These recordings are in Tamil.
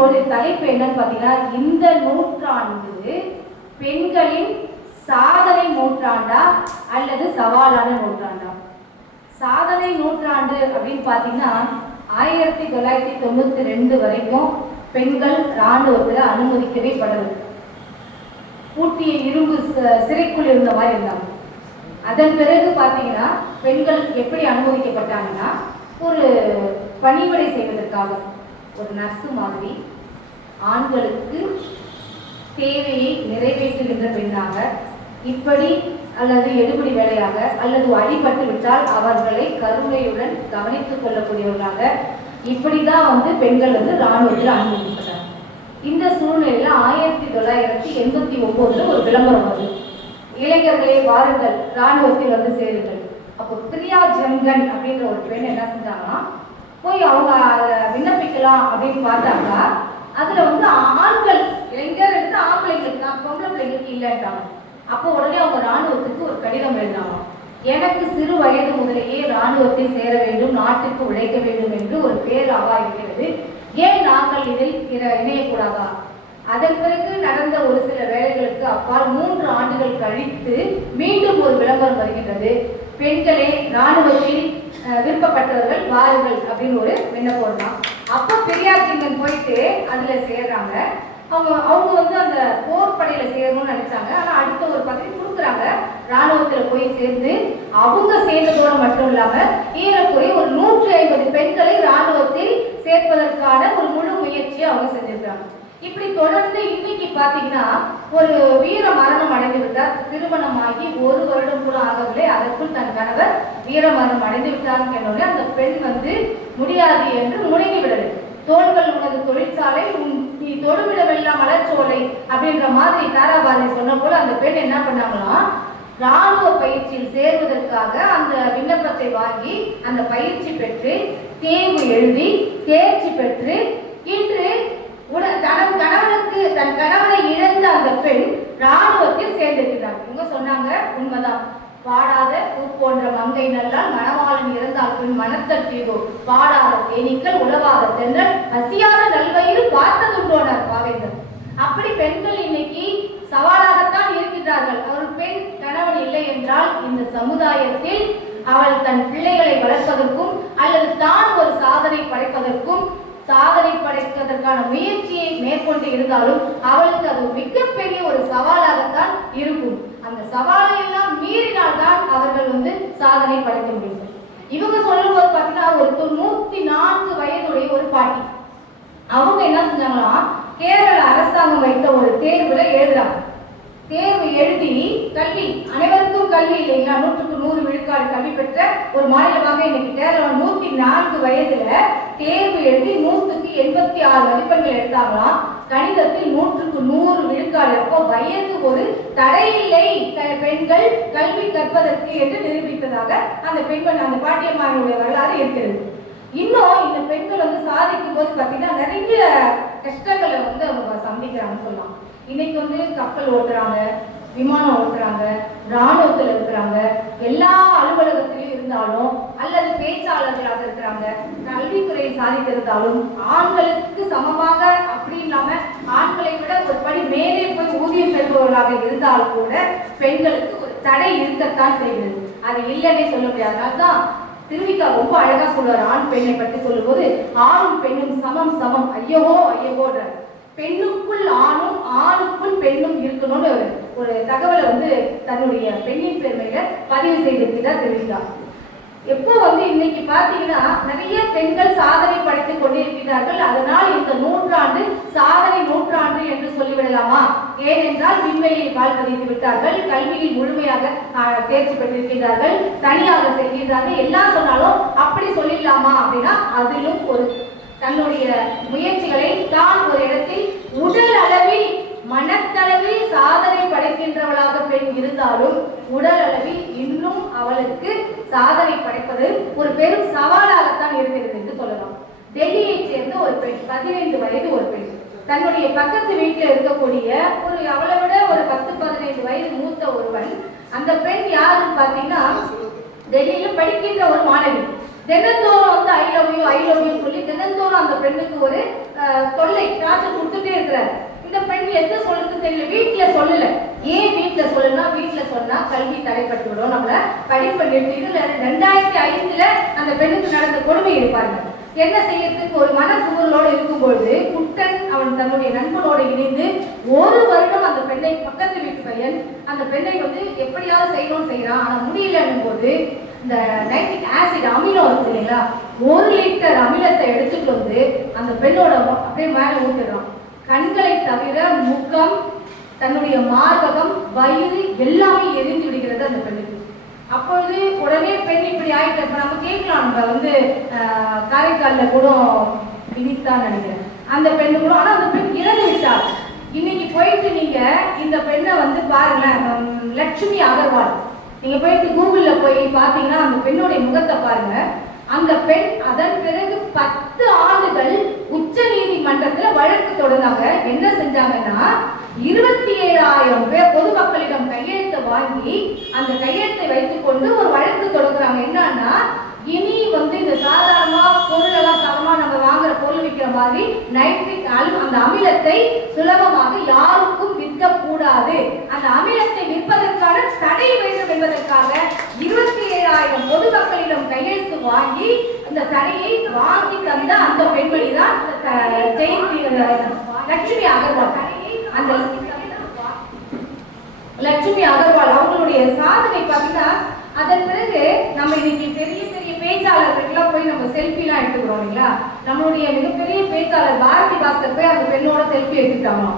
ஒரு தலைப்பு என்னன்னு பார்த்தீங்கன்னா இந்த நூற்றாண்டு பெண்களின் சாதனை நூற்றாண்டா அல்லது சவாலான நூற்றாண்டா? சாதனை நூற்றாண்டு அப்படின்னு பார்த்தீங்கன்னா ஆயிரத்தி தொள்ளாயிரத்தி தொண்ணூத்தி ரெண்டு வரைக்கும் பெண்கள் இராணுவத்தில் அனுமதிக்கவே படவு பூட்டிய இரும்பு ச- சிறைக்குள் இருந்த மாதிரி இருந்தாங்க. அதன் பிறகு பார்த்தீங்கன்னா பெண்கள் எப்படி அனுமதிக்கப்பட்டாங்கன்னா ஒரு பணிவிடை செய்வதற்காக. ஒரு நர்ஸு மாதிரி ஆண்களுக்கு தேவையை நிறைவேற்றுகின்ற பெண்ணாக இப்படி அல்லது எடுபடி வேலையாக அல்லது அடிபட்டு விட்டால் அவர்களை கருணையுடன் கவனித்துக் கொள்ளக்கூடியவர்களாக இப்படிதான் வந்து பெண்கள் வந்து இராணுவத்தில் அனுமதிக்கிறார் இந்த சூழ்நிலையில ஆயிரத்தி தொள்ளாயிரத்தி எண்பத்தி ஒன்பதுல ஒரு விளம்பரம் வருது இளைஞர்களே வாருங்கள் இராணுவத்தில் வந்து சேருங்கள். அப்போ பிரியா ஜங்கன் அப்படின்ற ஒரு பெண் என்ன செஞ்சாங்கன்னா போய் அவங்க அதை விண்ணப்பிக்கலாம் அப்படின்னு பார்த்தாக்கா அதுல வந்து ஆண்கள் இளைஞர் எடுத்து ஆம்பளைங்களுக்கு தான் பொம்பளை பிள்ளைங்களுக்கு இல்லைட்டாங்க அப்போ உடனே அவங்க ராணுவத்துக்கு ஒரு கடிதம் எழுதினாங்க. எனக்கு சிறு வயது முதலேயே ராணுவத்தில் சேர வேண்டும் நாட்டுக்கு உழைக்க வேண்டும் என்று ஒரு பேராவா இருக்கிறது. ஏன் நாங்கள் இதில் இணையக்கூடாதா? அதன் பிறகு நடந்த ஒரு சில வேலைகளுக்கு அப்பால் மூன்று ஆண்டுகள் கழித்து மீண்டும் ஒரு விளம்பரம் வருகின்றது. பெண்களே ராணுவத்தில் விருப்பப்பட்டவர்கள் வாருங்கள் அப்படின்னு ஒரு விண்ணப்பம் தான். அப்போ பெரியார் சிங்கன் போயிட்டு அதில் சேர்றாங்க. அவங்க அவங்க வந்து அந்த போர் படையில் சேரணும்னு நினைச்சாங்க. ஆனால் அடுத்த ஒரு பதவி கொடுக்குறாங்க. ராணுவத்தில் போய் சேர்ந்து அவங்க சேர்ந்ததோடு மட்டும் இல்லாமல் ஏறக்குறைய ஒரு நூற்றி ஐம்பது பெண்களை ராணுவத்தில் சேர்ப்பதற்கான ஒரு முழு முயற்சியை அவங்க செஞ்சிருக்காங்க இப்படி தொடர்ந்து இன்னைக்கு பாத்தீங்கன்னா ஒரு வீர மரணம் அடைந்து விட்டார் திருமணமாகி ஒரு வருடம் கூட ஆகவில்லை. அதற்குள் தன் கணவர் வீர மரணம் அடைந்து விட்டார் என்னோட அந்த பெண் வந்து முடியாது என்று முடங்கி விடலை தோள்கள் உனது தொழிற்சாலை உன் நீ தொடுவிடவெல்லாம் மலர்ச்சோலை அப்படின்ற மாதிரி தாராபாரதி சொன்ன போல அந்த பெண் என்ன பண்ணாங்களாம் ராணுவ பயிற்சியில் சேர்வதற்காக அந்த விண்ணப்பத்தை வாங்கி அந்த பயிற்சி பெற்று தேர்வு எழுதி தேர்ச்சி பெற்று இன்று உட தன் கணவனுக்கு தன் கணவனை இழந்த அந்த பெண் ராணுவத்தில் சேர்ந்திருக்கிறார். இவங்க சொன்னாங்க உண்மைதான். பாடாத பூ போன்ற மங்கை நல்லால் மணவாளன் இறந்தால் பின் மனத்தல் தீதோ. பாடாத தேனீக்கள் உழவாத தென்றல் பசியாத நல்வயிறு பார்த்ததுண்டோனர் பாவேந்தர். அப்படி பெண்கள் இன்னைக்கு சவாலாகத்தான் இருக்கின்றார்கள். ஒரு பெண் கணவன் இல்லை என்றால் இந்த சமுதாயத்தில் அவள் தன் பிள்ளைகளை வளர்ப்பதற்கும் அல்லது தான் ஒரு சாதனை படைப்பதற்கும் சாதனை படைப்பதற்கான முயற்சியை மேற்கொண்டு இருந்தாலும் அவளுக்கு அது மிகப்பெரிய ஒரு சவாலாகத்தான் இருக்கும். அந்த சவாலை எல்லாம் மீறினால்தான் அவர்கள் வந்து சாதனை படைக்க முடியும். இவங்க சொல்லும்போது பார்த்தீங்கன்னா ஒரு தொ- நூத்தி நான்கு வயதுடைய ஒரு பாட்டி. அவங்க என்ன செஞ்சாங்களா கேரள அரசாங்கம் வைத்த ஒரு தேர்வுல எழுதுறாங்க. தேர்வு எழுதி கல்வி அனைவருக்கும் கல்வி இல்லைங்களா? நூற்றுக்கு நூறு விழுக்காடு கல்வி பெற்ற ஒரு மாநிலமாக இன்னைக்கு கேரளம் நூத்தி நான்கு வயதுல தேர்வு எழுதி நூற்றுக்கு எண்பத்தி ஆறு மதிப்பெண்கள் எடுத்தாங்களாம். கணிதத்தில் நூற்றுக்கு நூறு விழுக்காடு. அப்போ வயது ஒரு தடையில்லை. க- பெண்கள் கல்வி கற்பதற்கு என்று நிரூபித்ததாக அந்த பெண்கள் அந்த பாட்டியம்மாவினுடைய வரலாறு இருக்கிறது. இன்னும் இந்த பெண்கள் வந்து சாதிக்கும் போது பார்த்தீங்கன்னா நிறைய கஷ்டங்களை வந்து அவங்க சந்திக்கிறாங்கன்னு சொல்லலாம். இன்னைக்கு வந்து கப்பல் ஓட்டுறாங்க விமானம் ஓட்டுறாங்க ராணுவத்தில் இருக்கிறாங்க எல்லா அலுவலகத்திலும் இருந்தாலும் அல்லது பேச்சாளர்களாக இருக்கிறாங்க கல்வித்துறையை சாதித்திருந்தாலும் ஆண்களுக்கு சமமாக அப்படி இல்லாம ஆண்களை விட ஒரு படி மேலே போய் ஊதியம் பெறுபவர்களாக இருந்தால் கூட பெண்களுக்கு ஒரு தடை இருக்கத்தான் செய்கிறது அது இல்லைன்னே சொல்ல முடியாது. அதுதான் திருவிக்கா ரொம்ப அழகா சொல்றாரு ஆண் பெண்ணை பற்றி சொல்லும்போது ஆணும் பெண்ணும் சமம் சமம் ஐயவோ ஐயவோன்றார் பெண்ணுக்குள் ஆணும் ஆணுக்குள் பெண்ணும் இருக்கணும்னு ஒரு ஒரு தகவலை வந்து தன்னுடைய பெண்ணின் பெருமையில பதிவு செய்திருக்கிறதா திருவிக்கா எப்போ வந்து இன்னைக்கு பாத்தீங்கன்னா நிறைய பெண்கள் சாதனை படைத்துக் கொண்டிருக்கிறார்கள். அதனால் இந்த நூற்றாண்டு சாதனை நூற்றாண்டு என்று சொல்லிவிடலாமா? ஏனென்றால் விண்வெளியில் கால் பதித்து விட்டார்கள். கல்வியில் முழுமையாக தேர்ச்சி பெற்றிருக்கிறார்கள் தனியாக செல்கின்றார்கள். எல்லாம் சொன்னாலும் அப்படி சொல்லிடலாமா அப்படின்னா அதிலும் ஒரு தன்னுடைய முயற்சிகளை தான் ஒரு இடத்தில் உடல் அளவில் மனத்தளவில் சாதனை படைக்கின்றவளாக பெண் இருந்தாலும் உடல் அளவில் இன்னும் அவளுக்கு சாதனை படைப்பது ஒரு பெரும் சவாலாகத்தான் இருக்கிறது என்று சொல்லலாம். டெல்லியைச் சேர்ந்த ஒரு பெண் பதினைந்து வயது ஒரு பெண். தன்னுடைய பக்கத்து வீட்டில் இருக்கக்கூடிய ஒரு அவளை விட ஒரு பத்து பதினைந்து வயது மூத்த ஒருவன். அந்த பெண் யாருன்னு பார்த்தீங்கன்னா டெல்லியில படிக்கின்ற ஒரு மாணவி. தினந்தோறும் வந்து I love you I love you சொல்லி தினந்தோறும் அந்த பெண்ணுக்கு ஒரு தொல்லை டார்ச்சர் கொடுத்துட்டே இருக்கிறார். இந்த பெண் எந்த சொல்லுது தெரியல. வீட்டுல சொல்லல. ஏன் வீட்டுல சொல்லனா வீட்டுல சொன்னா கல்வி தடைப்பட்டு விடும். நம்மள படிப்பு நிறுத்தி இதுல ரெண்டாயிரத்தி ஐந்துல அந்த பெண்ணுக்கு நடந்த கொடுமை இருப்பாங்க என்ன செய்யறதுக்கு ஒரு மனக்குமுறலோடு இருக்கும்பொழுது குட்டன் அவன் தன்னுடைய நண்பனோடு இணைந்து ஒரு வருடம் அந்த பெண்ணை பக்கத்து வீட்டு பையன் அந்த பெண்ணை வந்து எப்படியாவது செய்யணும்னு செய்யறான் ஆனா முடியலன்னும் போது இந்த நைட்ரிக் ஆசிட் அமிலம் இருக்கு இல்லைங்களா? ஒரு லிட்டர் அமிலத்தை எடுத்துட்டு வந்து அந்த பெண்ணோட அப்படியே மேலே ஊட்டிடுறான் கண்களை தவிர முகம் தன்னுடைய மார்பகம் வயிறு எல்லாமே எரிந்து விடுகிறது அந்த பெண்ணுக்கு. அப்பொழுது உடனே பெண் இப்படி ஆயிட்டு இப்ப நம்ம கேட்கலாம் நம்ம வந்து காரைக்காலில் காரைக்கால்ல கூட விதித்தான் நினைக்கிறேன். அந்த பெண்ணு கூட ஆனால் அந்த பெண் இறந்து விட்டார் இன்னைக்கு போயிட்டு நீங்க இந்த பெண்ணை வந்து பாருங்களேன் லட்சுமி அகர்வால். நீங்க போயிட்டு கூகுள்ல போய் பாத்தீங்கன்னா அந்த பெண்ணுடைய முகத்தை பாருங்க. அந்த பெண் அதன் பிறகு பத்து ஆண்டுகள் உச்ச நீதிமன்றத்துல வழக்கு தொடர்ந்தாங்க என்ன செஞ்சாங்கன்னா இருபத்தி ஏழாயிரம் பேர் பொதுமக்களிடம் கையெழுத்தை வாங்கி அந்த கையெழுத்தை வைத்துக்கொண்டு ஒரு வழக்கு தொடங்குறாங்க என்னன்னா இனி வந்து இந்த சாதாரணமா பொருளெல்லாம் நம்ம வாங்குற பொருள் விற்கிற மாதிரி நைட்ரிக் அந்த அமிலத்தை சுலபமாக யாருக்கும் விற்க கூடாது அந்த அமிலத்தை விற்பதற்கான தடை வேண்டும் என்பதற்காக இருபத்தி ஏழாயிரம் பொதுமக்களிடம் கையெழுத்து வாங்கி அந்த தடையை வாங்கி தந்த அந்த பெண்மணி தான் ஜெயந்தி லட்சுமி அகர்வால். அந்த லட்சுமி அகர்வால் அவங்களுடைய சாதனை பார்த்தீங்கன்னா அதன் பிறகு நம்ம இன்னைக்கு பெரிய பெரிய பேச்சாளர்களுக்கெல்லாம் போய் நம்ம செல்ஃபிலாம் எடுத்துக்கிறோம் இல்லைங்களா? நம்மளுடைய மிகப்பெரிய பேச்சாளர் பாரதி பாஸ்கர் போய் அந்த பெண்ணோட செல்ஃபி எடுத்துட்டாமா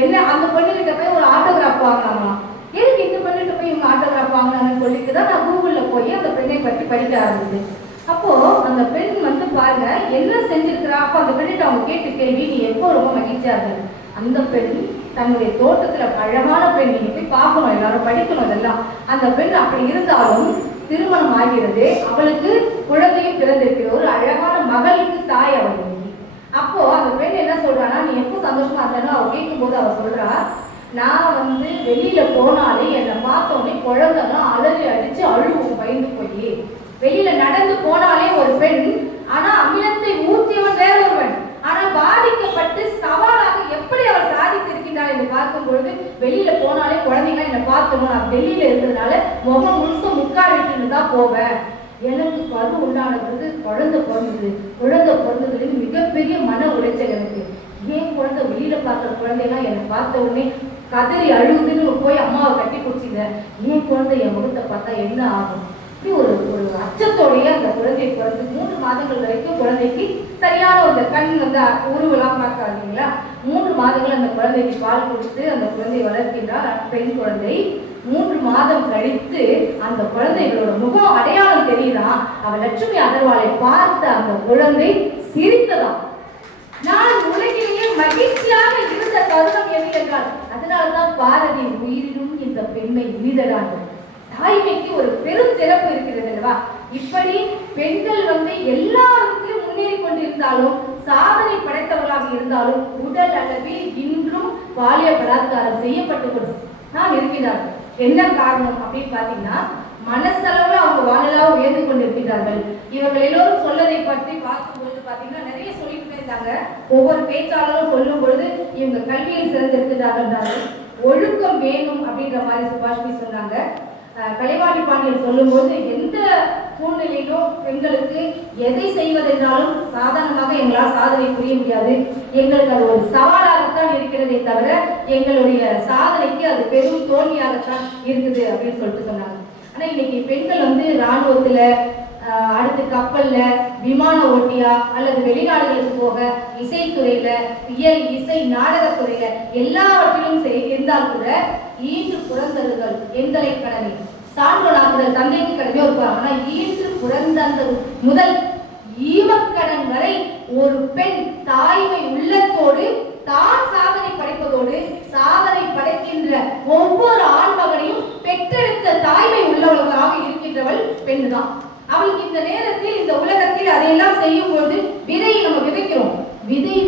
என்ன அந்த பொண்ணுகிட்ட போய் ஒரு ஆட்டோகிராஃப் வாங்கலாமா எதுக்கு இந்த பெண்ணுகிட்ட போய் இவங்க ஆட்டோகிராஃப் வாங்கினாங்கன்னு சொல்லிட்டு தான் நான் கூகுளில் போய் அந்த பெண்ணை பற்றி படிக்க ஆரம்பிச்சு அப்போ அந்த பெண் வந்து பாருங்க என்ன செஞ்சிருக்கிறா? அப்போ அந்த பெண்ணிட்ட அவங்க கேட்டு கேள்வி நீ எப்போ ரொம்ப மகிழ்ச்சியா இருந்தது அந்த பெண் தன்னுடைய தோட்டத்துல பழமான பெண் நீங்க போய் பார்க்கணும் எல்லாரும் படிக்கணும் இதெல்லாம். அந்த பெண் அப்படி இருந்தாலும் திருமணம் ஆகிறது அவளுக்கு குழந்தையும் பிறந்திருக்கிறது. ஒரு அழகான மகளுக்கு தாய் அவள் அப்போ அந்த பெண் என்ன சொல்றானா நீ எப்போ சந்தோஷமா இருந்தாலும் அவள் கேட்கும்போது அவள் சொல்றா நான் வந்து வெளியில போனாலே என்னை பார்த்தோன்னே குழந்தைலாம் அலறி அடிச்சு அழுவும் பயந்து போய். வெளியில நடந்து போனாலே ஒரு பெண் ஆனா அமிலத்தை ஊற்றியவன் வேற ஒருவன் ஆனா பாதிக்கப்பட்டு சவாலாக எப்படி அவள் சாதித்து என்று பார்க்கும் பொழுது வெளியில போனாலே குழந்தைங்க என்னை பார்த்தோம் நான் வெளியில இருந்ததுனால முகம் முழுசும் முக்காடிட்டு தான் போவேன். எனக்கு பரு உண்டான பிறகு குழந்தை பிறந்தது குழந்தை பிறந்ததுலேருந்து மிகப்பெரிய மன உளைச்சல் எனக்கு. ஏன் குழந்தை வெளியில பார்க்குற குழந்தைலாம் என்னை பார்த்த உடனே கதறி அழுகுதுன்னு போய் அம்மாவை கட்டி பிடிச்சிங்க. ஏன் குழந்தை என் முகத்தை பார்த்தா என்ன ஆகும்? இப்படி ஒரு ஒரு அச்சத்தோடைய அந்த குழந்தை பிறந்து மூன்று மாதங்கள் வரைக்கும் குழந்தைக்கு சரியான அந்த கண் வந்து உருவெல்லாம் பார்க்காது இல்லைங்களா? மூன்று மாதங்கள் அந்த குழந்தைக்கு பால் கொடுத்து அந்த குழந்தை வளர்க்கின்றார் பெண் குழந்தை. மூன்று மாதம் கழித்து அந்த குழந்தைகளோட முகம் அடையாளம் தெரியுதான் அவ லட்சுமி அகர்வாலை பார்த்த அந்த குழந்தை சிரித்ததாம். நான் உலகிலேயே மகிழ்ச்சியாக இருந்த தருணம் எது என்றால் அதனால்தான் பாரதி உயிரினும் இந்த பெண்மை இனிதடான் தாய்மைக்கு ஒரு பெரும் சிறப்பு இருக்கிறது அல்லவா? இப்படி பெண்கள் வந்து எல்லா விதத்திலும் முன்னேறி கொண்டிருந்தாலும் சாதனை படைத்தவர்களாக இருந்தாலும் உடல் அளவில் இன்றும் பாலிய பலாத்காரம் செய்யப்பட்டு கொண்டு தான் இருக்கிறார்கள் என்ன காரணம் அப்படின்னு பார்த்தீங்கன்னா மனசளவுல அவங்க வானலாக உயர்ந்து கொண்டிருக்கிறார்கள் இவர்கள் எல்லோரும் சொல்லதை பற்றி பார்க்கும்போது பார்த்தீங்கன்னா நிறைய சொல்லிட்டு இருந்தாங்க. ஒவ்வொரு பேச்சாளரும் சொல்லும் பொழுது இவங்க கல்வியில் சிறந்திருக்கிறார்கள் ஒழுக்கம் வேணும் அப்படின்ற மாதிரி சுபாஷ்மி சொன்னாங்க. கலைவாணி பாண்டியன் சொல்லும்போது எந்த சூழ்நிலையிலும் பெண்களுக்கு எதை செய்வதென்றாலும் சாதாரணமாக எங்களால் சாதனை புரிய முடியாது. எங்களுக்கு அது ஒரு சவாலாகத்தான் இருக்கிறதே தவிர எங்களுடைய சாதனைக்கு அது பெரும் தோல்வியாகத்தான் இருக்குது அப்படின்னு சொல்லிட்டு சொன்னாங்க. ஆனால் இன்னைக்கு பெண்கள் வந்து இராணுவத்தில் அடுத்து கப்பல்ல விமான ஓட்டியா அல்லது வெளிநாடுகளுக்கு போக இசைத்துறையில இயல் இசை நாடகத்துறையில எல்லாவற்றிலும் செய்- இருந்தால் கூட ஈன்று புறந்தருதல் எங்களை கடமை? சான்றோனாக்குதல் தந்தைக்கு கடமையோ இருப்பாங்க ஆனா ஈன்று புறந்தந்தது முதல் ஈமக்கடன் வரை ஒரு பெண் தாய்மை உள்ளத்தோடு தான் சாதனை படைப்பதோடு சாதனை படைக்கின்ற ஒவ்வொரு ஆண்மகனையும் பெற்றெடுத்த தாய்மை உள்ளவர்களாக இருக்கின்றவள் பெண்தான் அவளுக்கு இந்த நேரத்தில் இந்த உலகத்தில் அதையெல்லாம் செய்யும் போது விதையை நம்ம விதைக்கிறோம். விதை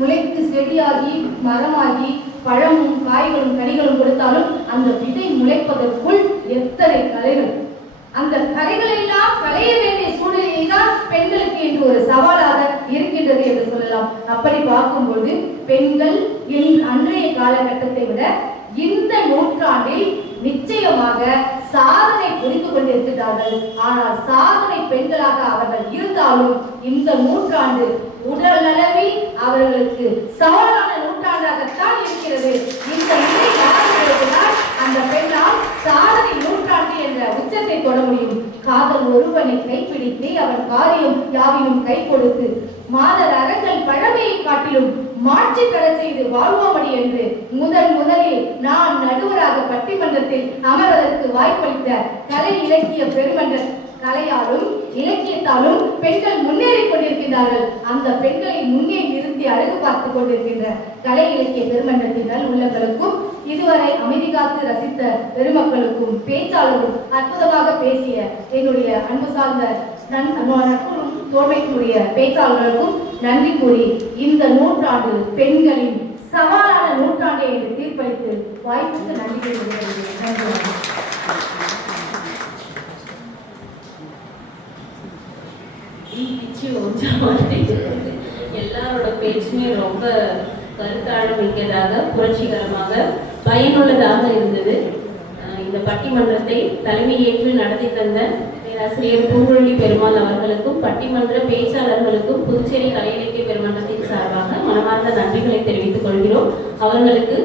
முளைத்து செடியாகி மரமாகி பழமும் காய்களும் கனிகளும் கொடுத்தாலும் அந்த விதை முளைப்பதற்குள் எத்தனை கலைகள்? அந்த கலைகள் எல்லாம் களைய வேண்டிய சூழ்நிலை தான் பெண்களுக்கு இன்று ஒரு சவாலாக இருக்கின்றது என்று சொல்லலாம். அப்படி பார்க்கும்போது பெண்கள் இன் அன்றைய காலகட்டத்தை விட இந்த நூற்றாண்டில் நிச்சயமாக சாதனை புரிந்து கொண்டிருக்கிறார்கள். ஆனால் சாதனை பெண்களாக அவர்கள் இருந்தாலும் இந்த நூற்றாண்டு உடல் உடலளவில் அவர்களுக்கு சவாலான நூற்றாண்டாகத்தான் இருக்கிறது. இந்த நிலை யாருக்குதான் அந்த பெண்ணால் சாதனை நூற்றாண்டு என்ற உச்சத்தை தொட முடியும். காதல் ஒருவனை கைப்பிடித்து அவன் காரியம் யாவிலும் கை கொடுத்து மாதர் அறங்கள் பழமையை காட்டிலும் மாற்றி பெற செய்து வாழ்வோமடி என்று முதன் முதலில் நான் நடுவராக பட்டிமன்றத்தில் அமர்வதற்கு வாய்ப்பளித்த கலை இலக்கிய பெருமன்ற கலையாலும் இலக்கியத்தாலும் பெண்கள் முன்னேறி கொண்டிருக்கிறார்கள் அந்த பெண்களை முன்னே நிறுத்தி அழகு பார்த்து கொண்டிருக்கின்ற கலை இலக்கிய பெருமன்றத்தின் நல் உள்ளங்களுக்கும் இதுவரை அமைதி காத்து ரசித்த பெருமக்களுக்கும் பேச்சாளரும் அற்புதமாக பேசிய என்னுடைய அன்பு சார்ந்த நன் நட்புறும் தோல்மைக்குரிய பேச்சாளர்களுக்கும் நன்றி கூறி இந்த நூற்றாண்டு பெண்களின் சவாலான நூற்றாண்டை என்று தீர்ப்பளித்து வாய்ப்புக்கு நன்றி நன்றி. எல்லாரோட பேச்சுமே ரொம்ப கருத்தாழம் மிக்கதாக புரட்சிகரமாக பயனுள்ளதாக இருந்தது. இந்த பட்டிமன்றத்தை தலைமையேற்று நடத்தி தந்த பேராசிரியர் பூங்குழலி பெருமாள் அவர்களுக்கும் பட்டிமன்ற பேச்சாளர்களுக்கும் புதுச்சேரி கலை இலக்கிய பெருமன்றத்தின் சார்பாக மனமார்ந்த நன்றிகளை தெரிவித்துக் கொள்கிறோம். அவர்களுக்கு